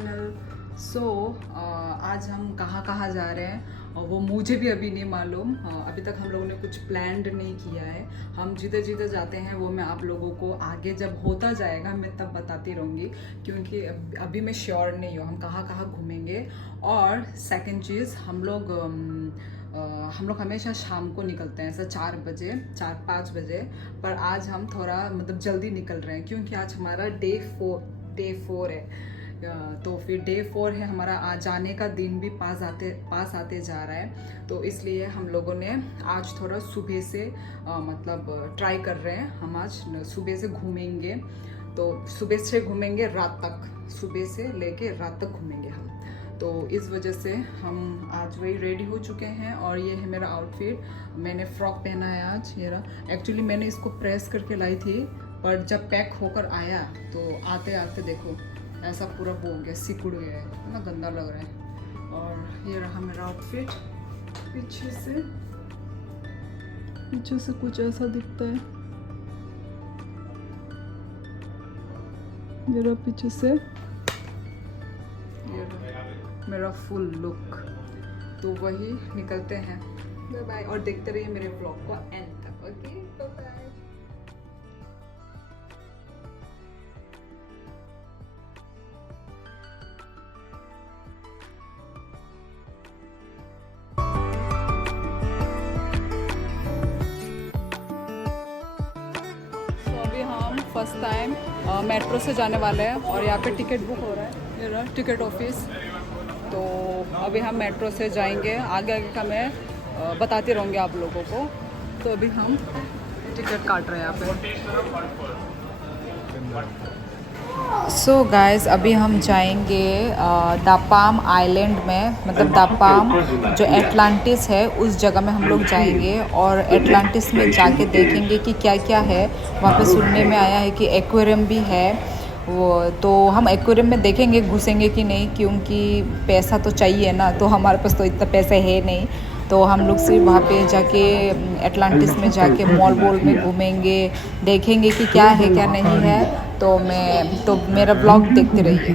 Channel. आज हम कहाँ कहाँ जा रहे हैं और वो मुझे भी अभी नहीं मालूम। अभी तक हम लोगों ने कुछ प्लान्ड नहीं किया है। हम जिधर जिधर जाते हैं वो मैं आप लोगों को आगे जब होता जाएगा मैं तब बताती रहूँगी, क्योंकि अभी मैं श्योर नहीं हूँ हम कहाँ कहाँ घूमेंगे। और सेकंड चीज़, हम लोग हमेशा शाम को निकलते हैं, ऐसा 4-5 बजे। पर आज हम थोड़ा मतलब जल्दी निकल रहे हैं क्योंकि आज हमारा डे 4 है। तो फिर डे 4 है हमारा। आज जाने का दिन भी पास आते जा रहा है, तो इसलिए हम लोगों ने आज थोड़ा सुबह से मतलब ट्राई कर रहे हैं। हम आज सुबह से घूमेंगे, तो सुबह से घूमेंगे रात तक, सुबह से लेके रात तक घूमेंगे हम। तो इस वजह से हम आज वही रेडी हो चुके हैं। और ये है मेरा आउटफिट। मैंने फ्रॉक पहना है आज। ये रहा। एक्चुअली मैंने इसको प्रेस करके लाई थी, पर जब पैक होकर आया तो आते आते देखो ऐसा पूरा वो हो गया, सिकुड़ गया है ना, गंदा लग रहा है। और ये रहा मेरा आउटफिट। पीछे से कुछ ऐसा दिखता है। ये रहा पीछे से, ये रहा मेरा फुल लुक। तो वही निकलते हैं। बाय बाय, और देखते रहिए मेरे ब्लॉग को एंड तक। Okay, bye bye. First time metro से जाने वाले हैं और यहाँ पे टिकट बुक हो रहा है। ये रहा टिकट ऑफिस। तो अभी हम मेट्रो से जाएंगे। आगे आगे का मैं बताती रहूँगी आप लोगों को। तो अभी हम टिकट काट रहे हैं यहाँ पे। सो गाइस, अभी हम जाएंगे दापाम आइलैंड में, मतलब दापाम जो एटलांटिस है उस जगह में हम लोग जाएंगे। और एटलांटिस में जाके देखेंगे कि क्या क्या है वहाँ पे। सुनने में आया है कि एक्वेरियम भी है वो, तो हम एक्वेरियम में देखेंगे घुसेंगे कि नहीं, क्योंकि पैसा तो चाहिए ना। तो हमारे पास तो इतना पैसे है नहीं, तो हम लोग सिर्फ वहाँ पे जाके एटलांटिस में जाके मॉल में घूमेंगे, देखेंगे कि क्या है क्या नहीं है। तो मेरा ब्लॉग देखते रहिए।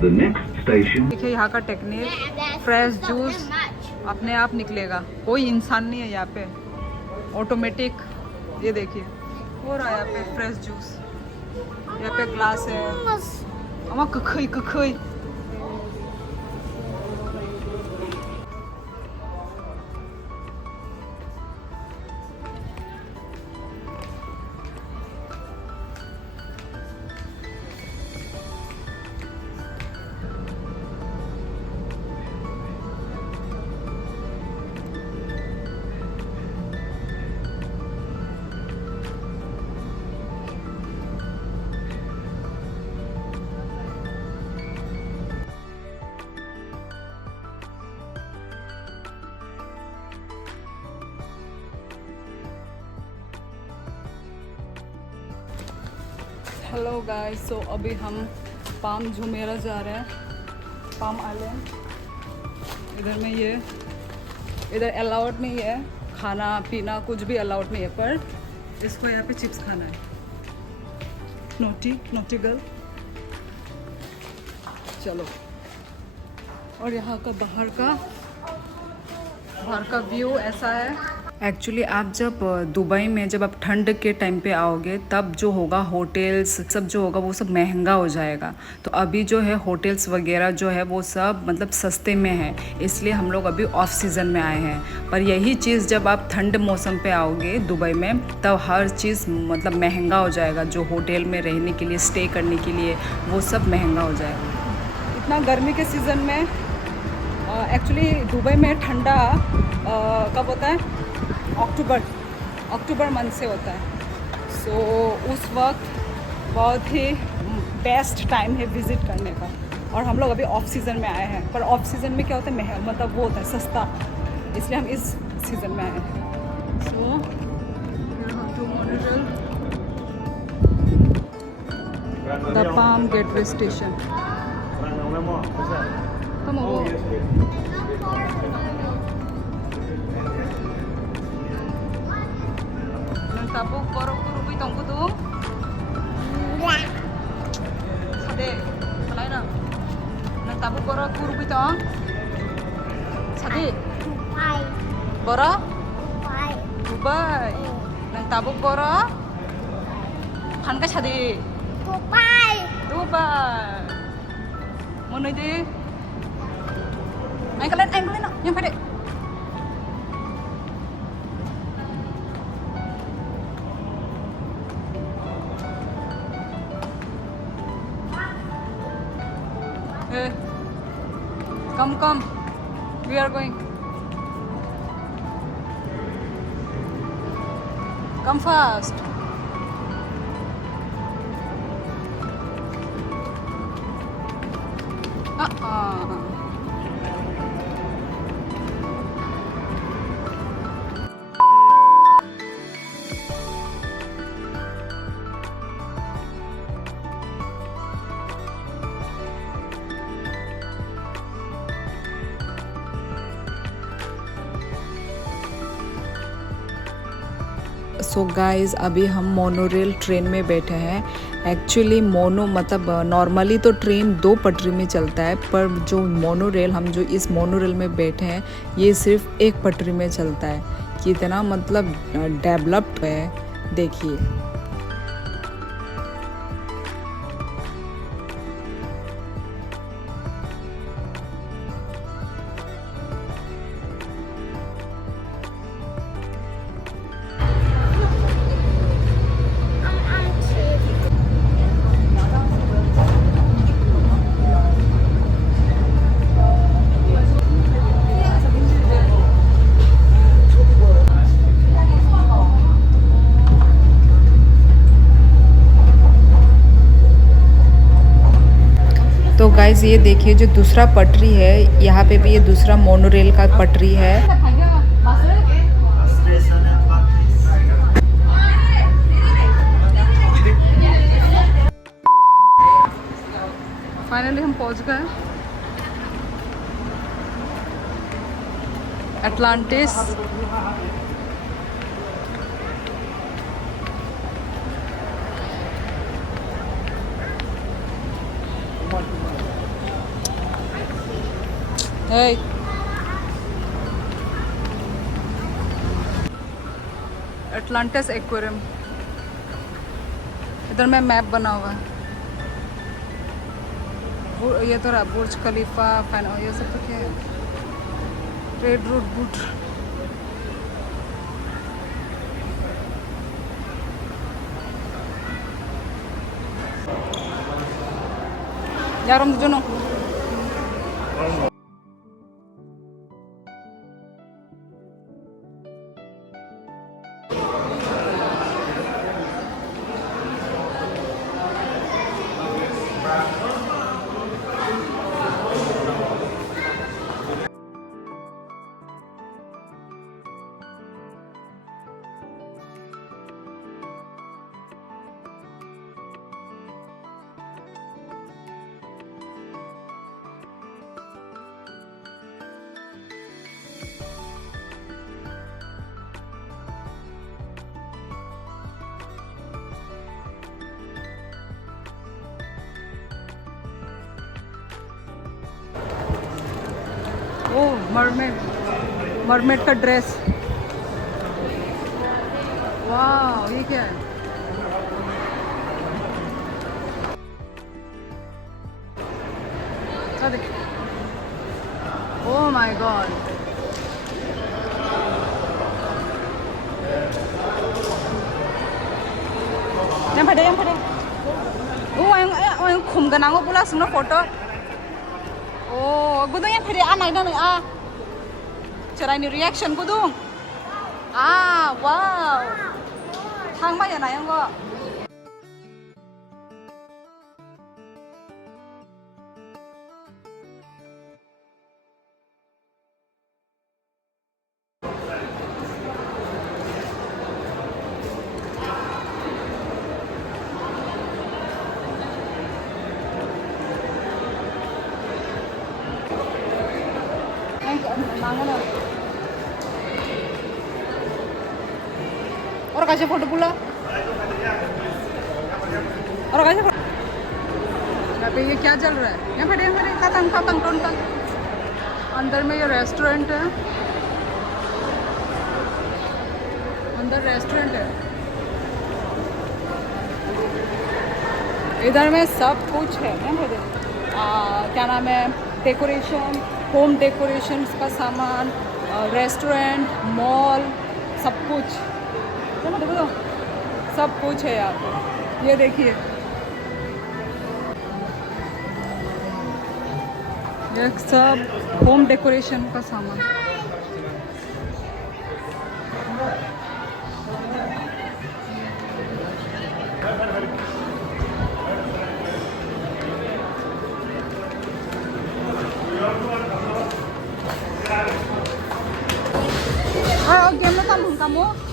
The next station. देखिए यहाँ का टेक्निक, फ्रेश जूस अपने आप निकलेगा, कोई इंसान नहीं है यहाँ पे, ऑटोमेटिक। ये देखिए हो रहा है यहाँ पे फ्रेश जूस। यहाँ पे ग्लास है। अमा कखई हेलो गाइस, सो अभी हम पाम जुमेरा जा रहे हैं, पाम आइलैंड। इधर अलाउड नहीं है खाना पीना, कुछ भी अलाउड नहीं है, पर इसको यहाँ पे चिप्स खाना है। Naughty girl. चलो। और यहाँ का बाहर का व्यू ऐसा है। एक्चुअली आप जब दुबई में जब आप ठंड के टाइम पे आओगे तब जो होगा होटल्स सब जो होगा वो सब महंगा हो जाएगा। तो अभी जो है होटल्स वगैरह जो है वो सब मतलब सस्ते में है, इसलिए हम लोग अभी ऑफ सीज़न में आए हैं। पर यही चीज़ जब आप ठंड मौसम पे आओगे दुबई में तब हर चीज़ मतलब महंगा हो जाएगा। जो होटल में रहने के लिए, स्टे करने के लिए, वो सब महंगा हो जाएगा। इतना गर्मी के सीज़न में एक्चुअली दुबई में ठंडा कब होता है? अक्टूबर मंथ से होता है। सो उस वक्त बहुत ही बेस्ट टाइम है विज़िट करने का। और हम लोग अभी ऑफ सीज़न में आए हैं, पर ऑफ सीज़न में क्या होता है, मतलब वो होता है सस्ता, इसलिए हम इस सीज़न में आए हैं। सो दापाम gateway station. tabuk borok guru bui tong budung. Sade, malai na. Nang tabuk borok guru bui tong. Sade. Borok? Dubai. Nang tabuk borok? Kan ka sade. Dubai. Mau nơi đi. Anh có lên nào, nhưng phải đi. Hey, come. We are going. Come fast. So guys अभी हम monorail train में बैठे हैं। Actually mono मतलब normally तो train 2 पटरी में चलता है, पर जो मोनोरेल हम जो इस मोनोरेल में बैठे हैं ये सिर्फ 1 पटरी में चलता है। कितना मतलब डेवलप्ड है देखिए। तो गाइज़ ये देखिए जो दूसरा पटरी है, यहाँ पे भी ये दूसरा मोनोरेल का पटरी है। फाइनली हम पहुँच गए अटलांटिस। Hey. अटलांटिस एक्वेरियम, इधर में मैप बना हुआ है। ये तो रहा बुर्ज खलीफा, ये सब तो क्या है, ट्रेड रूट बूट। यार हम दोनों मरमेड का ड्रेस। वाह, ये क्या है? अरे oh my God, yang pada oh yang khum ganang ko pula semua foto. Oh gudung yang pada anai na ah cerai ni reaction gudung wow thang ba ya na yang ko. और कैसे photo पुला और कैसे photo यहाँ पे ये क्या चल रहा है यहाँ फटे फटे खत्म खत्म टोटल अंदर में ये रेस्टोरेंट है अंदर रेस्टोरेंट है इधर में सब कुछ है क्या नाम है डेकोरेशन होम डेकोरेशन का सामान रेस्टोरेंट मॉल सब कुछ देखो सब कुछ है यहाँ पे ये देखिए ये सब होम डेकोरेशन का सामान गेम में कम kamu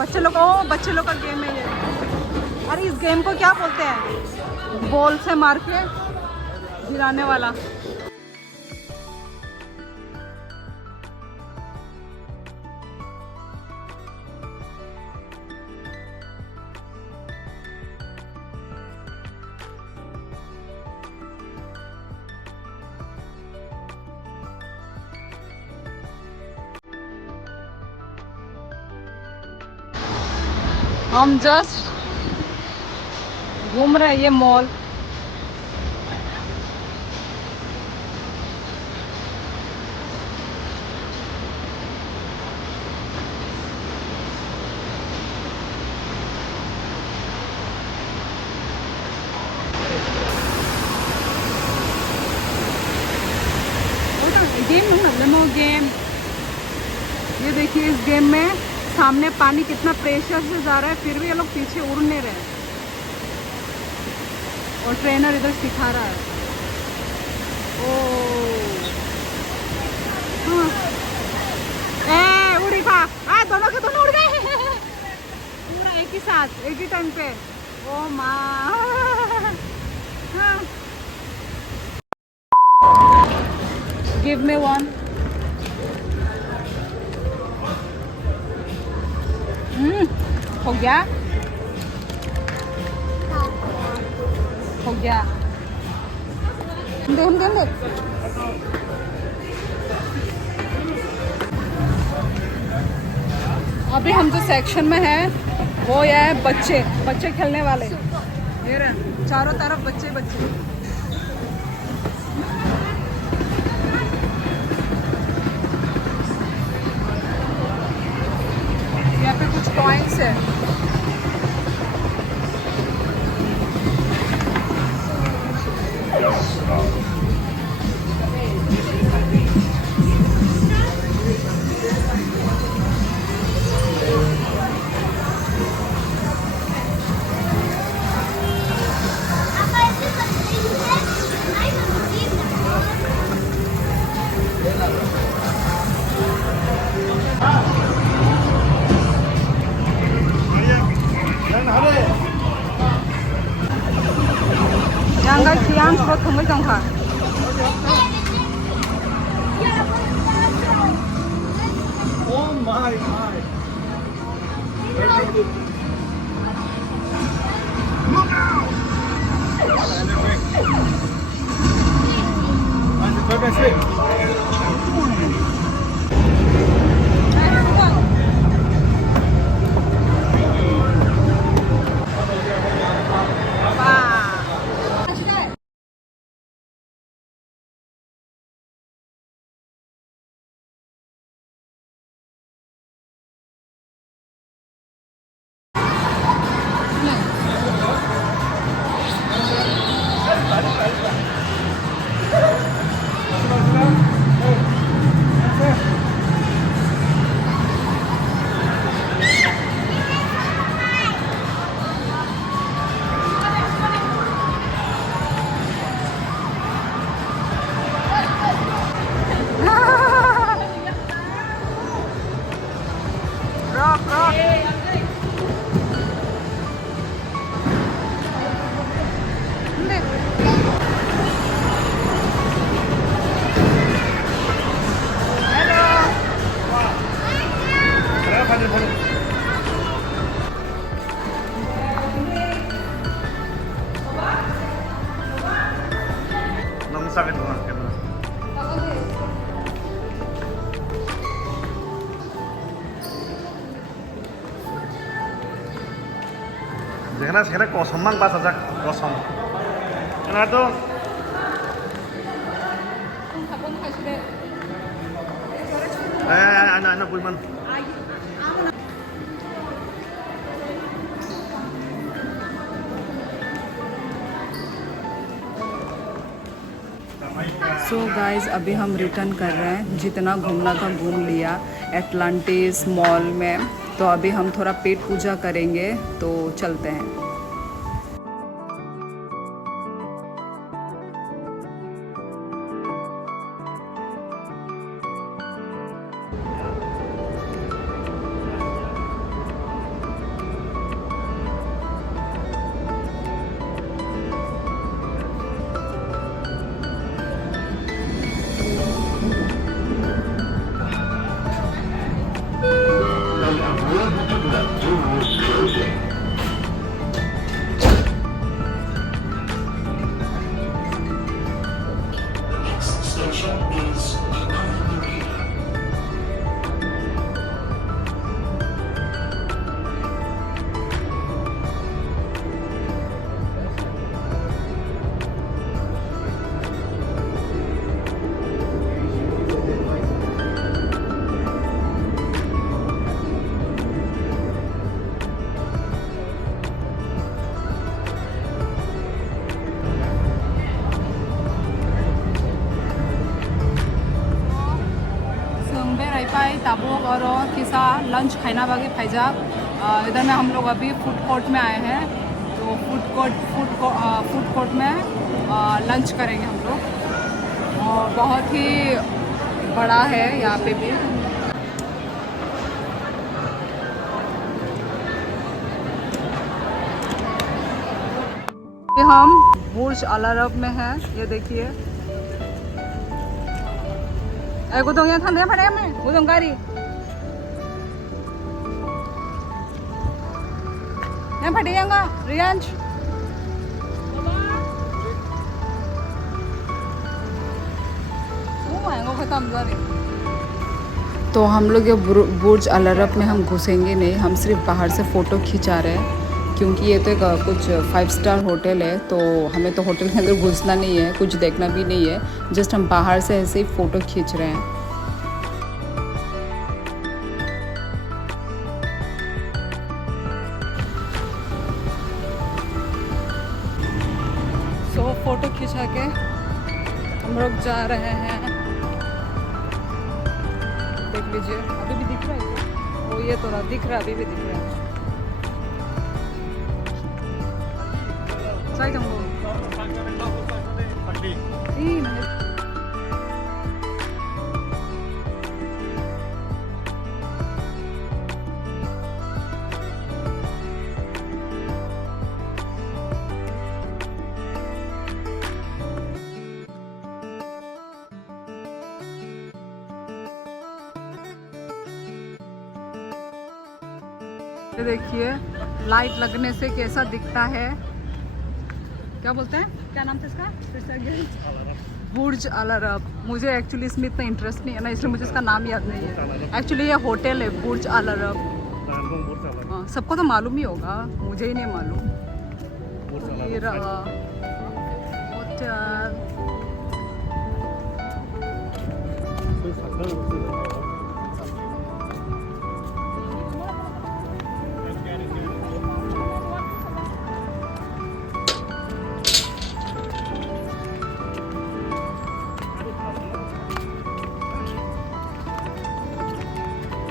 बच्चे लोग का गेम है ये अरे इस गेम को क्या बोलते हैं बॉल से मार के गिराने वाला हम जस्ट घूम रहे हैं ये मॉल गेम है ना लेमो गेम ये देखिए इस गेम में सामने पानी कितना प्रेशर से जा रहा है फिर भी ये लोग पीछे उड़ नहीं रहे और ट्रेनर इधर सिखा रहा है ओ हाँ। उड़ी पा दोनों के दोनों उड़ गए पूरा एक ही साथ एक ही टाइम पे ओ माँ हाँ। गिव मी वन हो गया हो गया दे अभी हम जो सेक्शन में है वो यह है बच्चे खेलने वाले ये रहे चारों तरफ बच्चे यहाँ पे कुछ टॉयज है 양갈 기양 보통을 정화. Oh my. Look out! Sekarang kosong mang pas aja kosong. Karena tuh anak Bulman. So guys अभी हम रिटर्न कर रहे हैं। जितना घूमना था घूम लिया एटलांटिस मॉल में। तो अभी हम थोड़ा पेट पूजा करेंगे तो चलते हैं। ताबुक और किसा लंच खाना बागी फैजाक। इधर में हम लोग अभी फूड कोर्ट में आए हैं। तो फूड कोर्ट में लंच करेंगे हम लोग। और बहुत ही बड़ा है यहाँ पे भी। ये हम बुर्ज अल अरब में हैं। ये देखिए गुदोंग थांदे फड़े में गुदोंग गाड़ी यहाँ फटेगा रियांश। तो हम लोग ये बुर्ज अल अरब में हम घुसेंगे नहीं। हम सिर्फ बाहर से फ़ोटो खिंचा रहे हैं क्योंकि ये तो एक कुछ 5 स्टार होटल है। तो हमें तो होटल के अंदर घुसना नहीं है, कुछ देखना भी नहीं है। जस्ट हम बाहर से ऐसे ही फ़ोटो खींच रहे हैं। तो फ़ोटो खिंचा के हम लोग जा रहे हैं। देख लीजिए अभी भी दिख रहा है क्या? वो ये तो दिख रहा है, अभी भी दिख रहा है। सही तुमको ये देखिए लाइट लगने से कैसा दिखता है। क्या बोलते हैं, क्या नाम था इसका? फिर से बुर्ज अल अरब। मुझे एक्चुअली इसमें इतना इंटरेस्ट नहीं है ना, इसलिए मुझे इसका नाम याद नहीं है। एक्चुअली ये होटल है बुर्ज अल अरब। हाँ सबको तो मालूम ही होगा, मुझे ही नहीं मालूम। ये रहा होटल।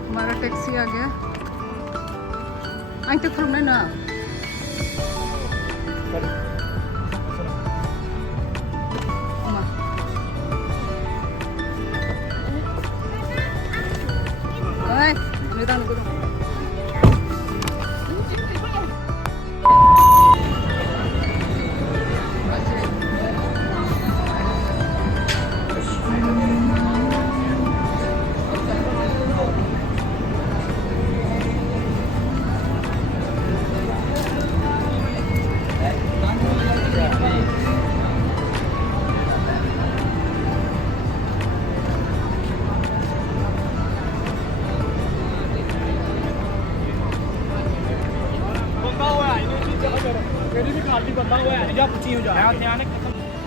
हमारा टैक्सी आ गया। आई तो थमने ना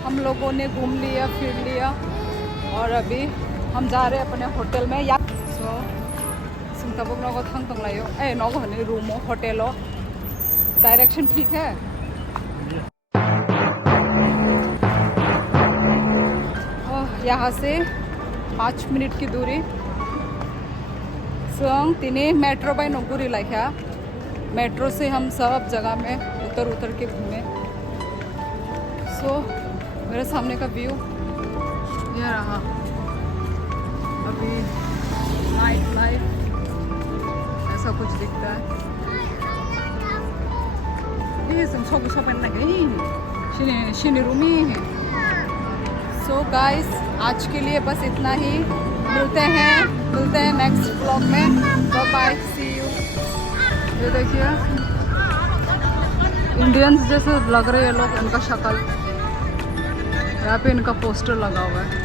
हम लोगों ने घूम लिया फिर लिया और अभी हम जा रहे हैं अपने होटल में या सो सिंताबुक नगो थंग तंग लायो ए नगो हने रूम होटल डायरेक्शन ठीक है यहाँ से 5 मिनट की दूरी संग तिने मेट्रो बाय नगुरी लाइका मेट्रो से हम सब जगह में उतर के घूमे सो मेरे सामने का व्यू यह रहा अभी नाइट लाइफ ऐसा कुछ दिखता है ये सब रूमी है सो गाइस आज के लिए बस इतना ही मिलते हैं नेक्स्ट ब्लॉग में बाय सी यू ये देखिए इंडियंस जैसे लग रहे हैं लोग इनका शक्ल यहाँ पे इनका पोस्टर लगा हुआ है